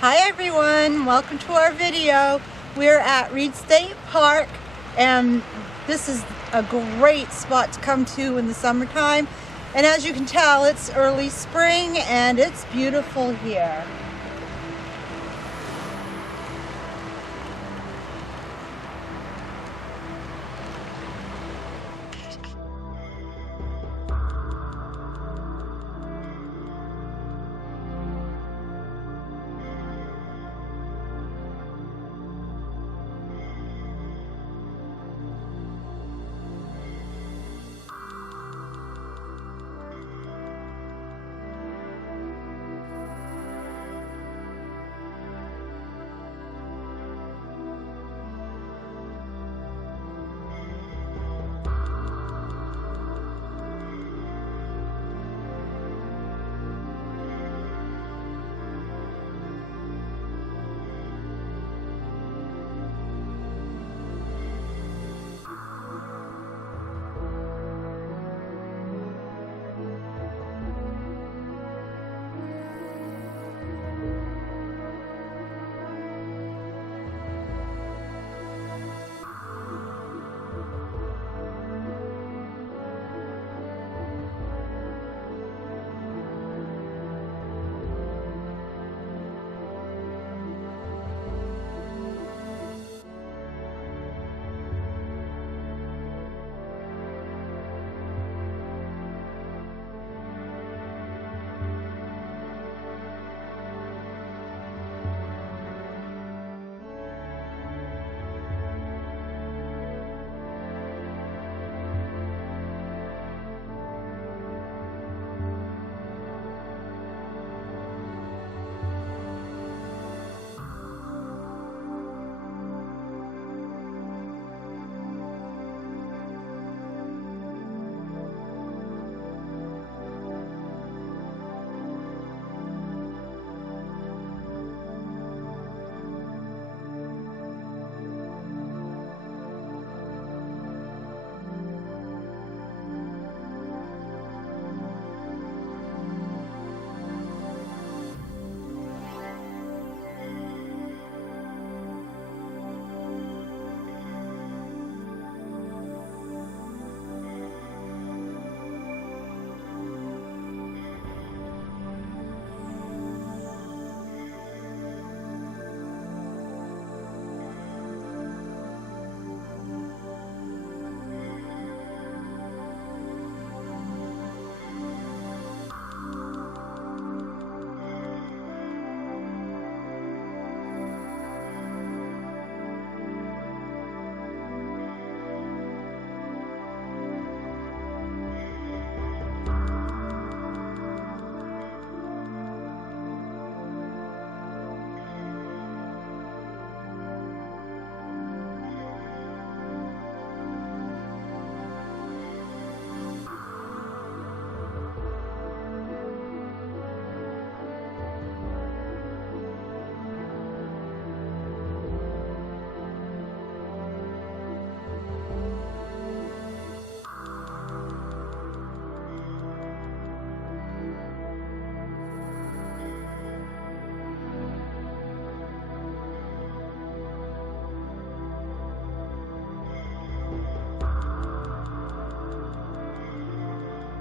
Hi everyone, welcome to our video. We're at Reid State Park and this is a great spot to come to in the summertime. And as you can tell, it's early spring and it's beautiful here.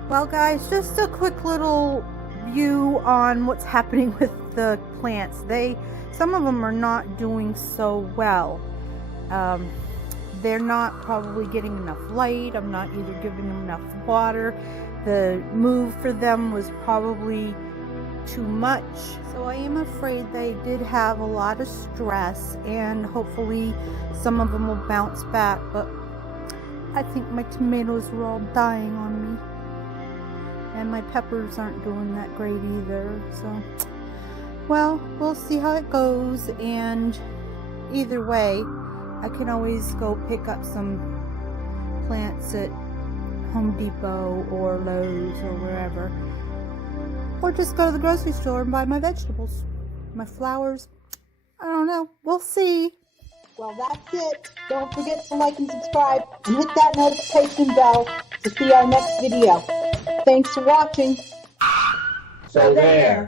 Well guys, just a quick little view on what's happening with the plants. Some of them are not doing so well. They're not probably getting enough light. I'm not either giving them enough water. The move for them was probably too much. So I am afraid they did have a lot of stress and hopefully some of them will bounce back, but I think my tomatoes are all dying on me. And my peppers aren't doing that great either. So, well, we'll see how it goes. And either way, I can always go pick up some plants at Home Depot or Lowe's or wherever. Or just go to the grocery store and buy my vegetables. My flowers, I don't know. We'll see. Well, that's it. Don't forget to like and subscribe and hit that notification bell to see our next video. Thanks for watching. So there.